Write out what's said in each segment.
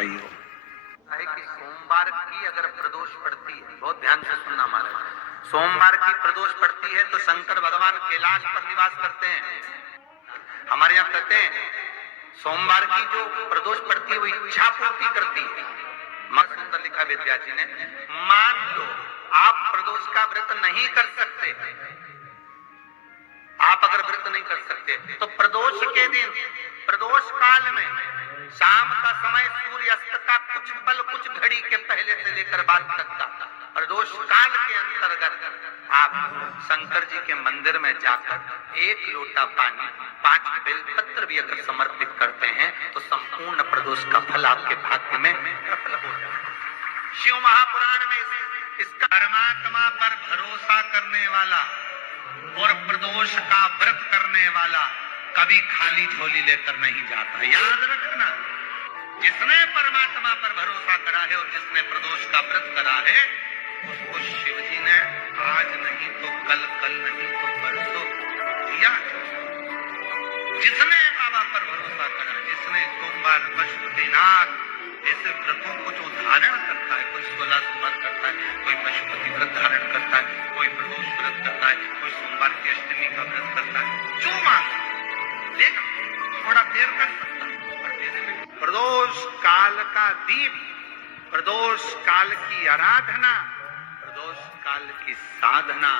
भाइयों। है कि सोमवार की अगर प्रदोष पड़ती है, बहुत ध्यान से सुनना महाराज, सोमवार की प्रदोष पड़ती है तो शंकर भगवान कैलाश पर निवास करते हैं। हमारे यहाँ कहते हैं सोमवार की जो प्रदोष पड़ती है वो इच्छा पूर्ति करती है। मत सुंदर लिखा विद्या जी ने, मान लो आप प्रदोष का व्रत नहीं कर सकते, आप अगर व्रत नहीं कर सकते तो प्रदोष के दिन, प्रदोष काल में शाम का समय सूर्यास्त का कुछ पल, कुछ घड़ी के पहले से लेकर बाद तक का प्रदोष काल के अंतर्गत आप शंकर जी के मंदिर में जाकर एक लोटा पानी, 5 बेलपत्र भी अगर समर्पित करते हैं तो संपूर्ण प्रदोष का फल आपके भाग्य में सफल हो जाए। शिव महापुराण में इसका परमात्मा पर भरोसा करने वाला और प्रदोष का व्रत करने वाला कभी खाली झोली लेकर नहीं जाता। याद रखना, जिसने परमात्मा पर भरोसा करा है और जिसने प्रदोष का व्रत करा है उसको शिव जी ने आज नहीं तो कल, कल नहीं तो परसों दिया। जिसने बाबा पर भरोसा करा, जिसने सोमवार, पशुपतिनाथ ऐसे व्रतों को जो धारण करता है, कोई 16 सोमवार करता है, कोई पशुपति व्रत धारण करता है, कोई प्रदोष व्रत करता है, कोई सोमवार की अष्टमी का व्रत करता है, जो मांगे लेकिन थोड़ा देर कर सकता है। प्रदोष काल का दीप, प्रदोष काल की आराधना, प्रदोष काल की साधना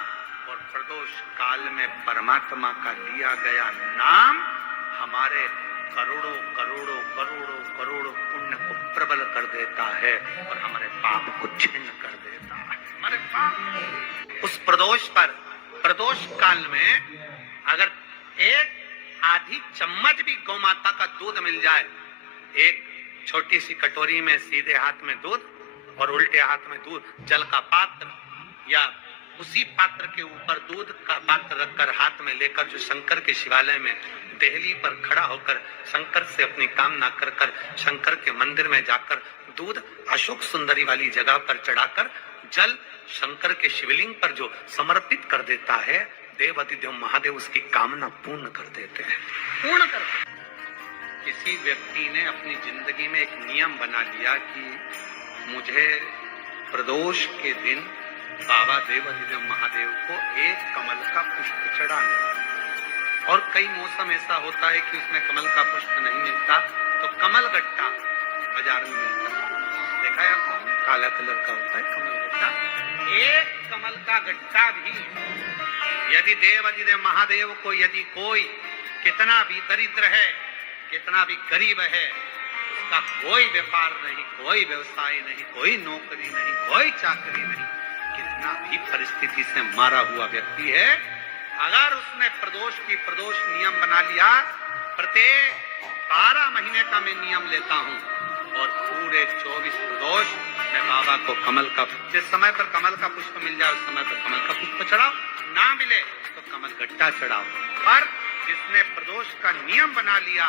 और प्रदोष काल में परमात्मा का लिया गया नाम हमारे करोड़ों करोड़ों करोड़ों करोड़ों पुण्य को प्रबल कर देता है और हमारे पाप को छिन्न कर देता है। हमारे पाप उस प्रदोष पर, प्रदोष काल में अगर एक आधी चम्मच भी गौ माता का दूध मिल जाए, एक छोटी सी कटोरी में सीधे हाथ में दूध और उल्टे हाथ में दूध, जल का पात्र या उसी पात्र के ऊपर दूध का पात्र रखकर हाथ में लेकर जो शंकर के शिवालय में देहली पर खड़ा होकर शंकर से अपनी कामना कर कर शंकर के मंदिर में जाकर दूध अशोक सुंदरी वाली जगह पर चढ़ाकर जल शंकर के शिवलिंग पर जो समर्पित कर देता है, देवाधिदेव महादेव उसकी कामना पूर्ण कर देते हैं, पूर्ण कर देते हैं। किसी व्यक्ति ने अपनी जिंदगी में एक नियम बना लिया कि मुझे प्रदोष के दिन बाबा देवाधिदेव महादेव को एक कमल का पुष्प चढ़ाना। और कई मौसम ऐसा होता है कि उसमें कमल का पुष्प नहीं मिलता तो कमल गट्टा बाजार में मिलता है, देखा है आपको, काला कलर का होता है कमल गट्टा। एक कमल का गट्टा भी यदि देवाधिदेव महादेव को, यदि कोई कितना भी दरिद्र है, कितना भी गरीब है, उसका कोई व्यापार नहीं, कोई व्यवसाय नहीं, कोई नौकरी नहीं, कोई चाकरी नहीं, कितना भी परिस्थिति से मारा हुआ व्यक्ति है, अगर उसने प्रदोष की प्रदोष नियम बना लिया, प्रत्येक 12 महीने का मैं नियम लेता हूँ और पूरे 24 प्रदोष मैं बाबा को कमल का, जिस समय पर कमल का पुष्प मिल जाए उस समय पर कमल का पुष्प चढ़ाओ, ना मिले तो कमल गट्टा चढ़ाओ। पर जिसने प्रदोष का नियम बना लिया,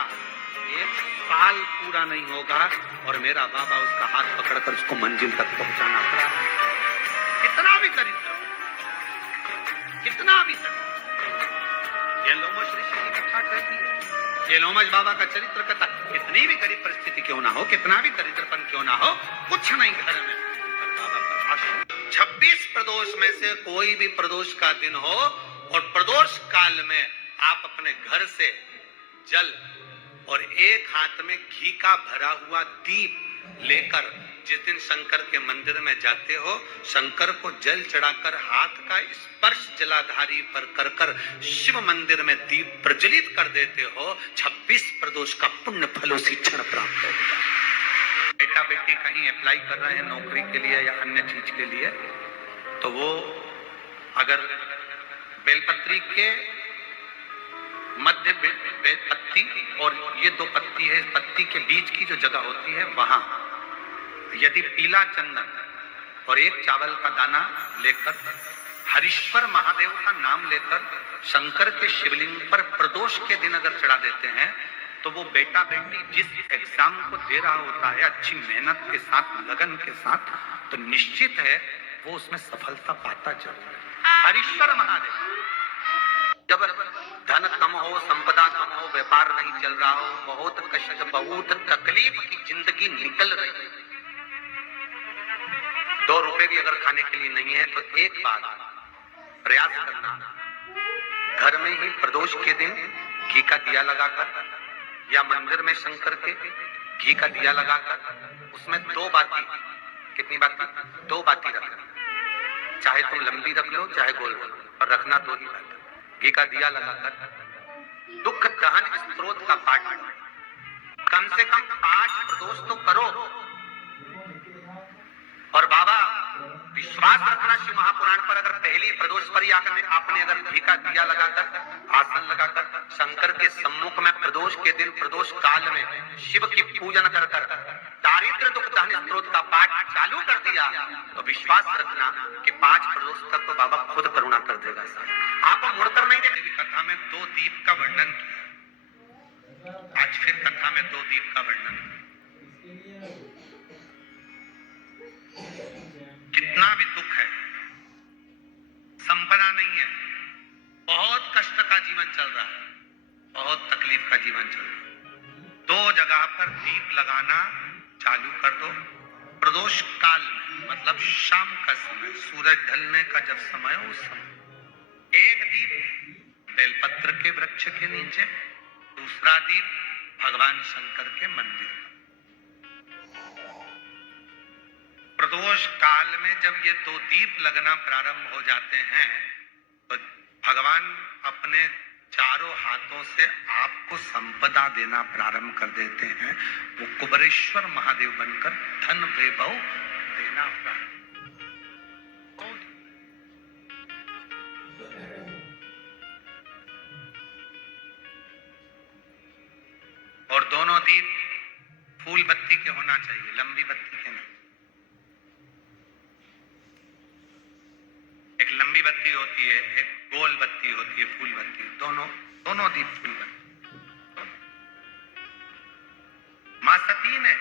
1 साल पूरा नहीं होगा और मेरा बाबा उसका हाथ पकड़कर उसको मंजिल तक पहुंचाना पड़ा। कितना भी दरिद्र, कितना भी दरिद्र। ये लोमश ऋषि की कथा कहती है, ये लोमश बाबा का चरित्र कथा, कितनी भी गरीब परिस्थिति क्यों ना हो, कितना भी दरिद्रपन क्यों ना हो, कुछ नहीं घर में, पर बाबा पर आशा। 26 प्रदोष में से कोई भी प्रदोष का दिन हो और प्रदोष काल में आप अपने घर से जल और एक हाथ में घी का भरा हुआ दीप लेकर जिस दिन शंकर के मंदिर में जाते हो, शंकर को जल चढ़ाकर हाथ का स्पर्श जलाधारी पर कर कर शिव मंदिर में दीप प्रज्वलित कर देते हो, 26 प्रदोष का पुण्य फल उसी क्षण प्राप्त होगा। बेटा बेटी कहीं अप्लाई कर रहे हैं नौकरी के लिए या अन्य चीज के लिए, तो वो अगर बेलपत्री के मध्य पत्ती और ये 2 पत्ती है, पत्ती के बीच की जो जगह होती है वहां यदि पीला चंदन और 1 चावल का दाना लेकर हरीश्वर महादेव का नाम लेकर शंकर के शिवलिंग पर प्रदोष के दिन अगर चढ़ा देते हैं तो वो बेटा बेटी जिस एग्जाम को दे रहा होता है अच्छी मेहनत के साथ, लगन के साथ, तो निश्चित है वो उसमें सफलता पाता जरूर है। हरीश्वर महादेव जब धन कम हो, संपदा कम हो, व्यापार नहीं चल रहा हो, बहुत कष्ट, बहुत तकलीफ की जिंदगी निकल रही है, 2 रुपए भी अगर खाने के लिए नहीं है तो एक बार प्रयास करना, घर में ही प्रदोष के दिन घी का दिया लगाकर या मंदिर में शंकर के घी का दिया लगाकर उसमें 2 बाती, कितनी बाती? 2 बाती रखना, चाहे तुम लंबी रख लो चाहे गोल रख लो, पर रखना 2 ही बाती। घी का दिया लगाकर दुख दहन स्त्रोत का पाठ कम से कम 5 प्रदोष तो करो। और बाबा विश्वास रखना शिव महापुराण पर, अगर पहली प्रदोष पर ही आपने अगर घी का दिया लगाकर आसन लगाकर शंकर के सम्मुख में प्रदोष के दिन प्रदोष काल में शिव की पूजन कर दारिद्र दुख दहन स्त्रोत का पाठ चालू कर दिया तो विश्वास रखना कि 5 प्रदोष तक तो बाबा खुद करुणा कर देगा। आप मुड़कर नहीं देखेंगे। कथा में 2 दीप का वर्णन किया, आज फिर कथा में 2 दीप का वर्णन किया। कितना भी दुख है, संपदा नहीं है, बहुत कष्ट का जीवन चल रहा है, बहुत तकलीफ का जीवन चल रहा है, 2 जगह पर दीप लगाना चालू कर दो। प्रदोष काल में मतलब शाम का समय, सूरज ढलने का जब समय हो उस समय 1 दीप बेलपत्र के वृक्ष के नीचे, दूसरा दीप भगवान शंकर के मंदिर। प्रदोष काल में जब ये 2 दीप लगना प्रारंभ हो जाते हैं तो भगवान अपने चारों हाथों से आपको संपदा देना प्रारंभ कर देते हैं। वो कुबरेश्वर महादेव बनकर धन वैभव देना प्रारंभ। और दोनों दीप फूल बत्ती के होना चाहिए, लंबी बत्ती के नहीं। एक लंबी बत्ती होती है, एक गोल बत्ती होती है, फूल बत्ती, दोनों दीप फूल बत्ती। मां सती ने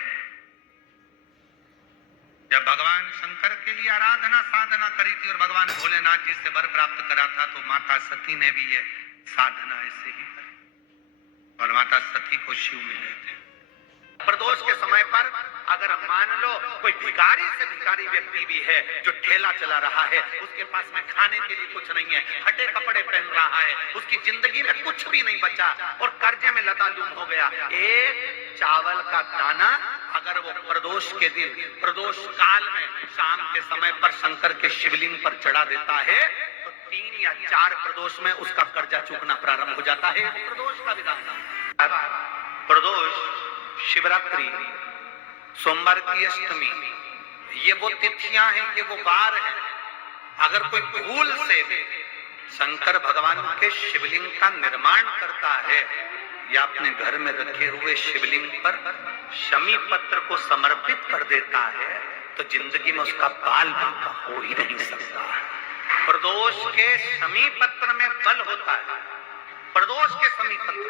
जब भगवान शंकर के लिए आराधना साधना करी थी और भगवान भोलेनाथ जी से वर प्राप्त करा था तो माता सती ने भी ये साधना ऐसे ही करी और माता सती को शिव मिले थे। प्रदोष के समय पर अगर मान लो कोई भिखारी से भिखारी व्यक्ति भी है जो ठेला चला रहा है, उसके पास में खाने के लिए कुछ नहीं है, फटे कपड़े पहन रहा है, उसकी जिंदगी में कुछ भी नहीं बचा और कर्जे में लतालुम हो गया, एक चावल का दाना अगर वो प्रदोष के दिन प्रदोष काल में शाम के समय पर शंकर के शिवलिंग पर चढ़ा देता है तो 3 या 4 प्रदोष में उसका कर्जा चूकना प्रारंभ हो जाता है। प्रदोष का विधान। प्रदोष, शिवरात्रि, सोमवार की अष्टमी, ये वो तिथियां हैं, ये वो वार हैं। अगर कोई भूल से शंकर भगवान के शिवलिंग का निर्माण करता है या अपने घर में रखे हुए शिवलिंग पर शमी पत्र को समर्पित कर देता है तो जिंदगी में उसका बाल बांका हो ही नहीं सकता। प्रदोष के शमी पत्र में बल होता है। प्रदोष के शमी पत्र,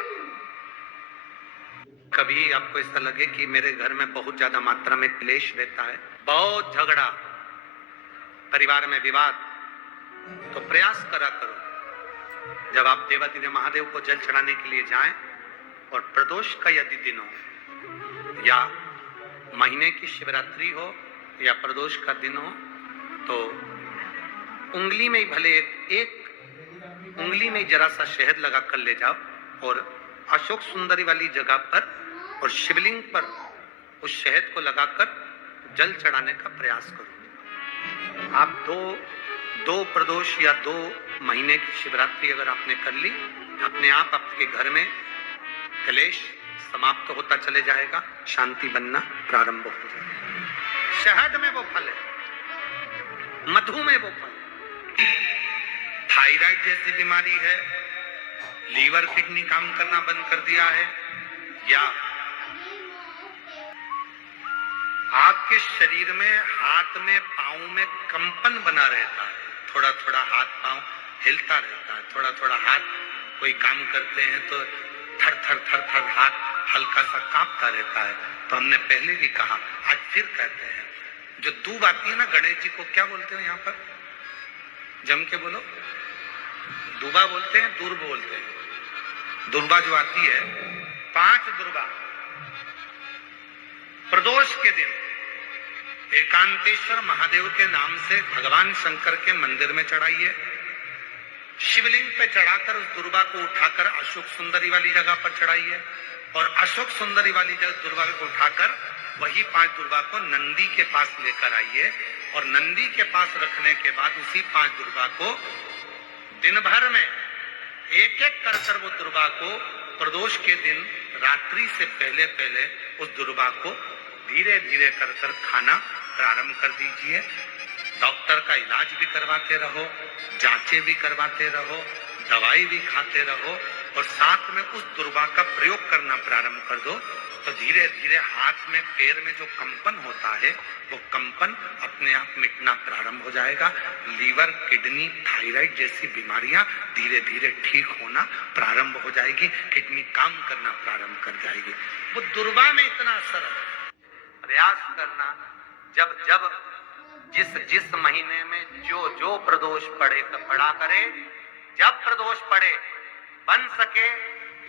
कभी आपको ऐसा लगे कि मेरे घर में बहुत ज्यादा मात्रा में क्लेश रहता है, बहुत झगड़ा, परिवार में विवाद, तो प्रयास करा करो जब आप देवादिदेव महादेव को जल चढ़ाने के लिए जाएं और प्रदोष का यदि दिन हो या महीने की शिवरात्रि हो या प्रदोष का दिन हो तो उंगली में ही भले एक उंगली में जरा सा शहद लगा कर ले जाओ और अशोक सुंदरी वाली जगह पर और शिवलिंग पर उस शहद को लगाकर जल चढ़ाने का प्रयास करो। आप दो प्रदोष या 2 महीने की शिवरात्रि अगर आपने कर ली, अपने आप आपके घर में क्लेश समाप्त होता चले जाएगा, शांति बनना प्रारंभ हो जाएगा। शहद में वो फल है, मधु में वो फल है। थायराइड जैसी बीमारी है, लीवर किडनी काम करना बंद कर दिया है, या आपके शरीर में हाथ में पांव में कंपन बना रहता है, थोड़ा थोड़ा हाथ पांव हिलता रहता है, थोड़ा थोड़ा हाथ कोई काम करते हैं तो थर थर थर थर हाथ हल्का सा कांपता रहता है, तो हमने पहले भी कहा, आज फिर कहते हैं, जो दूब आती है ना, गणेश जी को क्या बोलते हैं यहाँ पर, जम के बोलो, दुर्बा बोलते हैं, दुर्ब बोलते हैं। दुर्बा जो आती है, 5 दुर्बा प्रदोष के दिन एकांतेश्वर महादेव के नाम से भगवान शंकर के मंदिर में चढ़ाइए। शिवलिंग पे चढ़ाकर उस दुर्बा को उठाकर अशोक सुंदरी वाली जगह पर चढ़ाइए और अशोक सुंदरी वाली जगह दुर्बा को उठाकर वही 5 दुर्बा को नंदी के पास लेकर आइए और नंदी के पास रखने के बाद उसी 5 दुर्बा को दिन भर में एक एक कर वो दुर्बा को प्रदोष के दिन रात्रि से पहले पहले उस दुर्बा को धीरे धीरे कर खाना प्रारंभ कर दीजिए। डॉक्टर का इलाज भी करवाते रहो, जांचें भी करवाते रहो, दवाई भी खाते रहो और साथ में उस दुर्बा का प्रयोग करना प्रारंभ कर दो तो धीरे धीरे हाथ में पैर में जो कंपन होता है वो कंपन अपने आप मिटना प्रारंभ हो जाएगा। लीवर, किडनी, थायराइड जैसी बीमारियां धीरे धीरे ठीक होना प्रारंभ हो जाएगी, किडनी काम करना प्रारंभ कर जाएगी। वो दुर्बा में इतना असर है। प्रयास करना जब जब जिस महीने में जो प्रदोष पड़ा करे, जब प्रदोष पड़े बन सके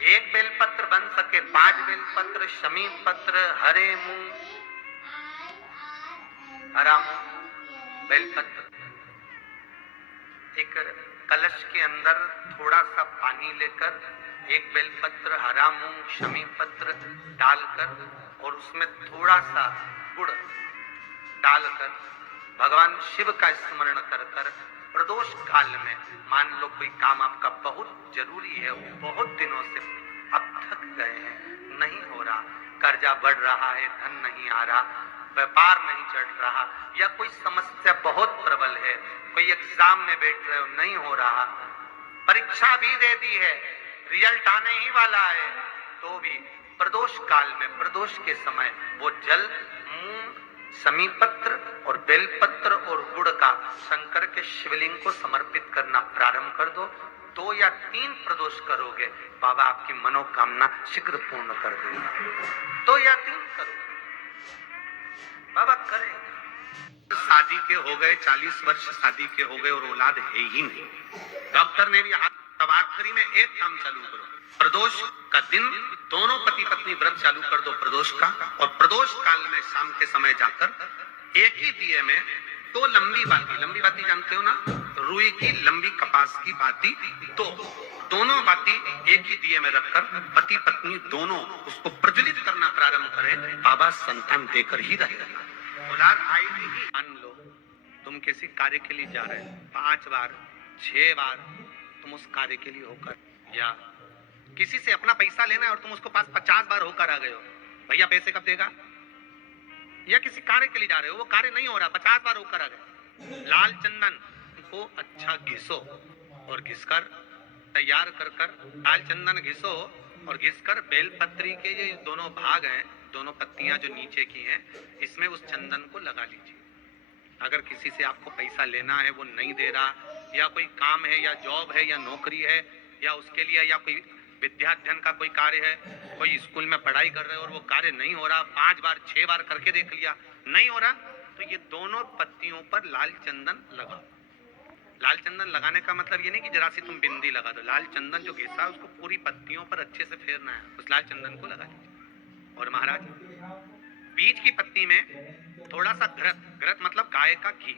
1 बेलपत्र, बन सके 5 बेलपत्र, शमी पत्र, हरे मूंग, हरा मूंग, बेलपत्र, एक कलश के अंदर थोड़ा सा पानी लेकर 1 बेलपत्र, हरा मूंग, शमी पत्र डालकर और उसमें थोड़ा सा गुड़ डालकर भगवान शिव का स्मरण कर कर प्रदोष काल में, मान लो कोई काम आपका बहुत जरूरी है, बहुत दिनों से अब थक गए हैं, नहीं हो रहा, कर्जा बढ़ रहा है, धन नहीं आ रहा, व्यापार नहीं चढ़ रहा, या कोई समस्या बहुत प्रबल है, कोई एग्जाम में बैठ रहे हो नहीं हो रहा, परीक्षा भी दे दी है, रिजल्ट आने ही वाला है, तो भी प्रदोष काल में, प्रदोष के समय वो जल, मूंग, शमी पत्र और बेलपत्र और गुड़ का शंकर के शिवलिंग को समर्पित करना प्रारंभ कर दो। 2 या 3 प्रदोष करोगे, बाबा आपकी मनोकामना शीघ्र पूर्ण कर देगा। 2 या 3 करो, बाबा करेगा। शादी के हो गए, 40 वर्ष शादी के हो गए और औलाद है ही नहीं, डॉक्टर ने भी तब आखिरी में एक काम चालू करो, प्रदोष का दिन दोनों पति पत्नी व्रत चालू कर दो प्रदोष का, और प्रदोष काल में शाम के समय जाकर एक ही दिए में 2 लंबी बाती जानते हो ना, रुई की लंबी कपास की बाती, तो दोनों बाती एक ही दिए में रखकर पति पत्नी दोनों उसको प्रज्वलित करना प्रारंभ करें, बाबा संतान देकर ही रहेगा। औलाद आएगी ही। मान लो तुम किसी कार्य के लिए जा रहे हो, 5 बार 6 बार तुम उस कार्य के लिए होकर, या किसी से अपना पैसा लेना है और तुम उसको पास 50 बार होकर आ गए हो, भैया पैसे कब देगा, या किसी कार्य के लिए जा रहे हो, वो कार्य नहीं हो रहा, 50 बार होकर आ गए, लाल चंदन को अच्छा घिसो और घिसकर तैयार कर लाल चंदन घिसो और घिसकर बेलपत्री के ये दोनों भाग हैं, दोनों पत्तियां जो नीचे की हैं, इसमें उस चंदन को लगा लीजिए। अगर किसी से आपको पैसा लेना है, वो नहीं दे रहा, या कोई काम है या जॉब है या नौकरी है या उसके लिए, या कोई विद्याध्ययन का कोई कार्य है, कोई स्कूल में पढ़ाई कर रहे हो और वो कार्य नहीं हो रहा, 5 बार 6 बार करके देख लिया नहीं हो रहा, तो ये दोनों पत्तियों पर लाल चंदन लगाओ। लाल चंदन लगाने का मतलब ये नहीं कि जरा सी तुम बिंदी लगा दो, लाल चंदन जो घिसा उसको पूरी पत्तियों पर अच्छे से फेरना है, उस लाल चंदन को लगा लीजिए। और महाराज बीच की पत्ती में थोड़ा सा घृत मतलब गाय का घी,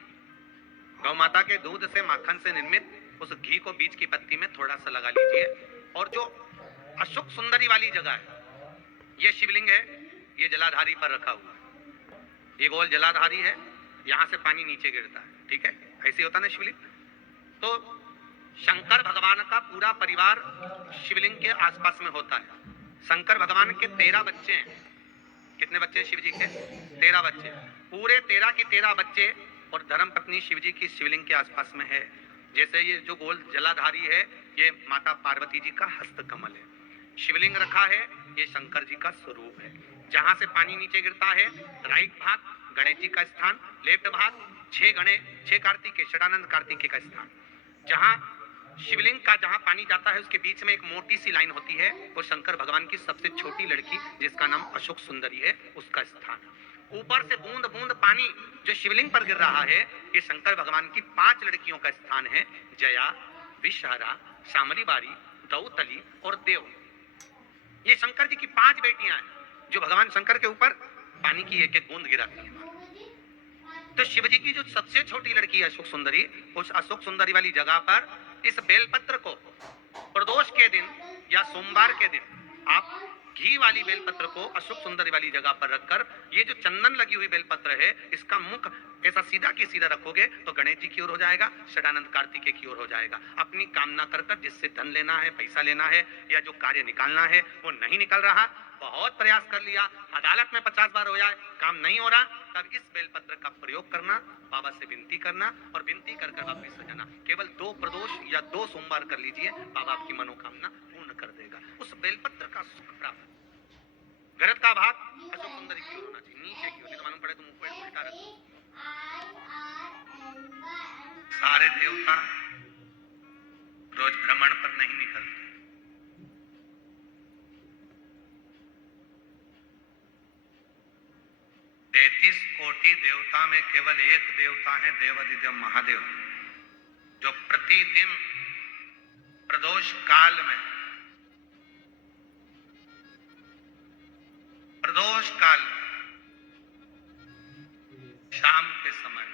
गौ माता के दूध से माखन से निर्मित उस घी को बीच की पत्ती में थोड़ा सा लगा लीजिए। और जो अशोक सुंदरी वाली जगह है, ये शिवलिंग है, ये जलाधारी पर रखा हुआ है, ये गोल जलाधारी है, यहाँ से पानी नीचे गिरता है, ठीक है, ऐसे होता ना शिवलिंग। तो शंकर भगवान का पूरा परिवार शिवलिंग के आसपास में होता है। शंकर भगवान के 13 बच्चे हैं। कितने बच्चे हैं शिव जी के? 13 बच्चे, पूरे 13 के 13 बच्चे और धर्म पत्नी शिव जी की शिवलिंग के आसपास में है। जैसे ये जो गोल जलाधारी है, ये माता पार्वती जी का हस्त कमल है। शिवलिंग रखा है, ये शंकर जी का स्वरूप है। जहां से पानी नीचे गिरता है, राइट भाग गणेश जी का स्थान, लेफ्ट भाग 6 कार्तिकेय, षडानंद कार्तिकेय का स्थान। जहां शिवलिंग का जहां पानी जाता है उसके बीच में एक मोटी सी लाइन होती है, वो शंकर भगवान की सबसे छोटी लड़की जिसका नाम अशोक सुंदरी है, उसका स्थान। ऊपर से बूंद बूंद पानी जो शिवलिंग पर गिर रहा है, ये शंकर भगवान की 5 लड़कियों का स्थान है, जया, विषहरा, शामली बारी, दौतली और देव। ये शंकर जी की 5 बेटियां हैं जो भगवान शंकर के ऊपर पानी की एक एक बूंद गिराती है। तो शिव जी की जो सबसे छोटी लड़की है अशोक सुंदरी, उस अशोक सुंदरी वाली जगह पर इस बेलपत्र को प्रदोष के दिन या सोमवार के दिन आप घी वाली बेलपत्र को अशोक सुंदरी वाली जगह पर रखकर, ये जो चंदन लगी हुई बेलपत्र है इसका मुख ऐसा सीधा की सीधा रखोगे तो गणेश जी की ओर हो जाएगा, षडानंद कार्तिकेय की ओर हो जाएगा। अपनी कामना कर कर जिससे धन लेना है, पैसा लेना है या जो कार्य निकालना है वो नहीं निकल रहा, बहुत प्रयास कर लिया, अदालत में 50 बार हो जाए, काम नहीं हो रहा, तब इस बेलपत्र का प्रयोग करना, बाबा से विनती करना और विनती कर कर वापस हो जाना। केवल 2 प्रदोष या 2 सोमवार कर लीजिए, बाबा आपकी मनोकामना पूर्ण कर देगा। उस बेलपत्र का सुख प्राप्त। गरज का भाग अशोक सुंदरी की ओर होना चाहिए, नीचे की ओर, नहीं तो मालूम पड़े तो मुंह पे उल्टा रखो। सारे देवता रोज भ्रमण पर नहीं निकलते। 33 कोटि देवता में केवल एक देवता है देवाधिदेव महादेव, जो प्रतिदिन प्रदोष काल में शाम के समय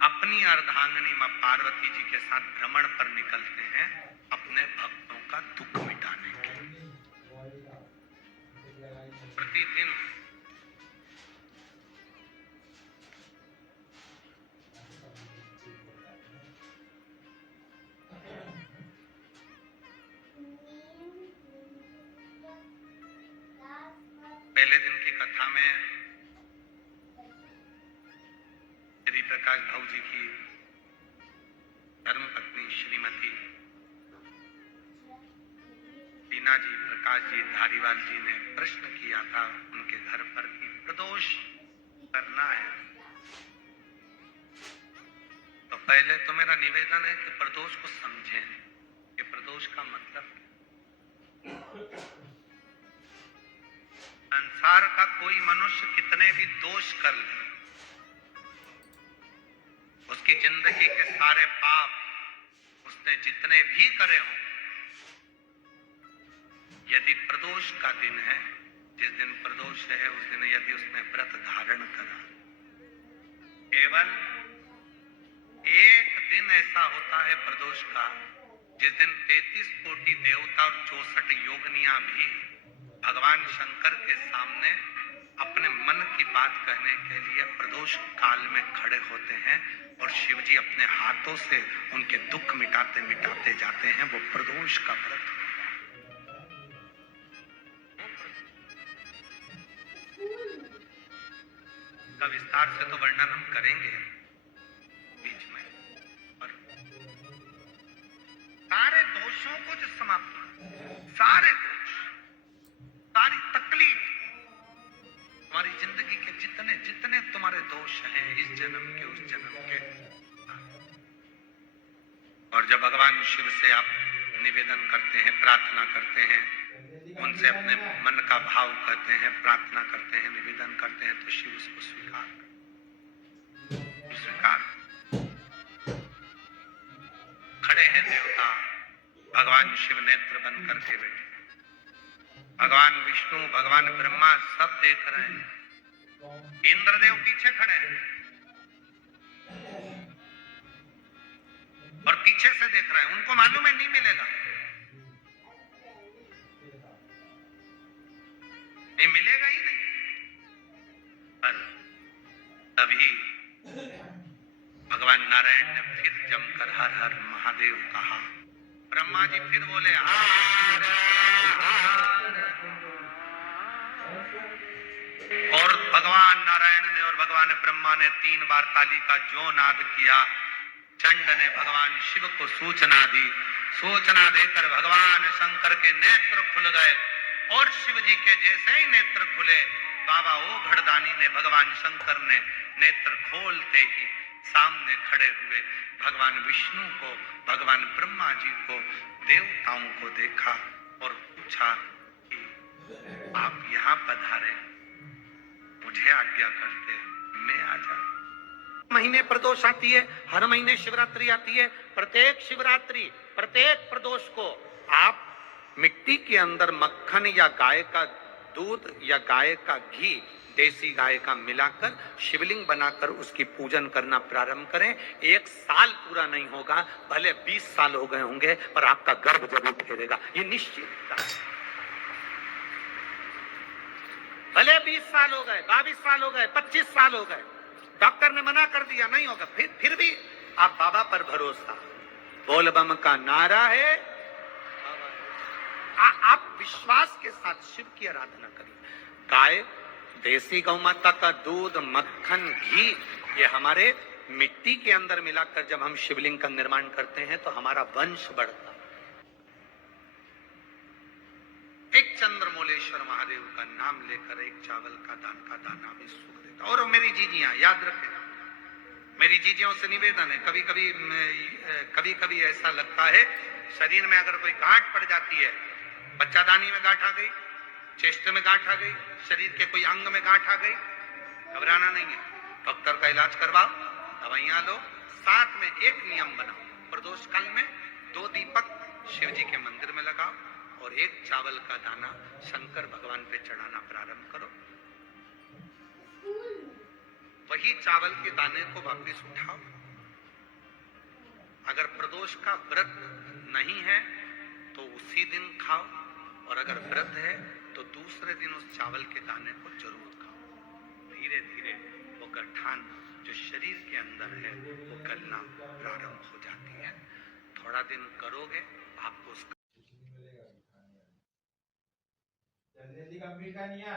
अपनी अर्धांगिनी मां पार्वती जी के साथ भ्रमण पर निकलते हैं अपने भक्तों का दुख मिटाने के लिए। प्रतिदिन पहले दिन की कथा में श्री प्रकाश भाऊ जी की धर्मपत्नी श्रीमती बीना जी, प्रकाश जी धारीवाल जी ने प्रश्न किया था उनके घर पर कि प्रदोष करना है, तो पहले तो मेरा निवेदन है कि प्रदोष को समझें कि प्रदोष का मतलब संसार का कोई मनुष्य कितने भी दोष कर ले, उसकी जिंदगी के सारे पाप उसने जितने भी करे हों, यदि प्रदोष का दिन है, जिस दिन प्रदोष है उस दिन यदि उसने व्रत धारण करा, केवल एक दिन ऐसा होता है प्रदोष का जिस दिन 33 कोटि देवता और 64 योगिनियां भी भगवान शंकर के सामने अपने मन की बात कहने के लिए प्रदोष काल में खड़े होते हैं और शिव जी अपने हाथों से उनके दुख मिटाते मिटाते जाते हैं। वो प्रदोष का व्रत का विस्तार से तो वर्णन हम करेंगे बीच में, और सारे दोषों को जो समाप्त, सारे दोष, सारी तकलीफ, तुम्हारी जिंदगी के जितने जितने तुम्हारे दोष हैं इस जन्म के उस जन्म के, और जब भगवान शिव से आप निवेदन करते हैं, प्रार्थना करते हैं, उनसे अपने मन का भाव कहते हैं, प्रार्थना करते हैं, निवेदन करते हैं, तो शिव उसको स्वीकार खड़े हैं देवता, भगवान शिव नेत्र बंद करके बैठे, भगवान विष्णु, भगवान ब्रह्मा सब देख रहे हैं, इंद्रदेव पीछे खड़े हैं और पीछे से देख रहे हैं, उनको मालूम है नहीं मिलेगा, नहीं मिलेगा ही नहीं। पर तभी भगवान नारायण ने फिर जमकर हर हर महादेव कहा, ब्रह्मा जी फिर बोले और भगवान नारायण ने और भगवान ब्रह्मा ने 3 बार ताली का जो नाद किया, चंड ने भगवान शिव को सूचना दी, सूचना देकर भगवान शंकर के नेत्र खुल गए और शिव जी के जैसे ही नेत्र खुले, बाबा ओघड़दानी ने, भगवान शंकर ने नेत्र खोलते ही सामने खड़े हुए भगवान विष्णु को, भगवान ब्रह्मा जी को, देवताओं को देखा और पूछा कि आप यहाँ पधारे, मुझे आज्ञा करते मैं आ जाऊं। महीने प्रदोष आती है, हर महीने शिवरात्रि आती है, प्रत्येक शिवरात्रि प्रत्येक प्रदोष को आप मिट्टी के अंदर मक्खन या गाय का दूध या गाय का घी, देसी गाय का मिलाकर शिवलिंग बनाकर उसकी पूजन करना प्रारंभ करें। 1 साल पूरा नहीं होगा, भले 20 साल हो गए होंगे, पर आपका गर्भ जरूर फेरेगा, ये निश्चित। भले 20 साल हो गए, 22 साल हो गए, 25 साल हो गए, डॉक्टर ने मना कर दिया नहीं होगा, फिर भी आप बाबा पर भरोसा, बोल बम का नारा है, आप विश्वास के साथ शिव की आराधना करिए। गाय, देसी गौ माता का दूध, मक्खन, घी, ये हमारे मिट्टी के अंदर मिलाकर जब हम शिवलिंग का निर्माण करते हैं तो हमारा वंश बढ़ता है। एक चंद्रमौलेश्वर महादेव का नाम लेकर एक चावल का दाना भी सुख देता। और मेरी जीजियां याद रखें, मेरी जीजियों से निवेदन है, कभी कभी ऐसा लगता है शरीर में अगर कोई गांठ पड़ जाती है, बच्चादानी में गांठ आ गई, चेस्ट में गांठ आ गई, शरीर के कोई अंग में गांठ आ गई, घबराना नहीं है, डॉक्टर का इलाज करवाओ, दवाइयां लो, साथ में एक नियम बनाओ, प्रदोष काल में 2 दीपक शिव जी के मंदिर में लगाओ और 1 चावल का दाना शंकर भगवान पे चढ़ाना प्रारंभ करो। वही चावल के दाने को वापस उठाओ। अगर प्रदोष का व्रत नहीं है तो उसी दिन खाओ, और अगर व्रत है तो दूसरे दिन उस चावल के दाने को जरूर खाओ। धीरे धीरे वो गठान जो शरीर के अंदर है वो गलना प्रारंभ हो जाती है। थोड़ा दिन करोगे, आपको उसका जल्दी कंप्लीट करनी है।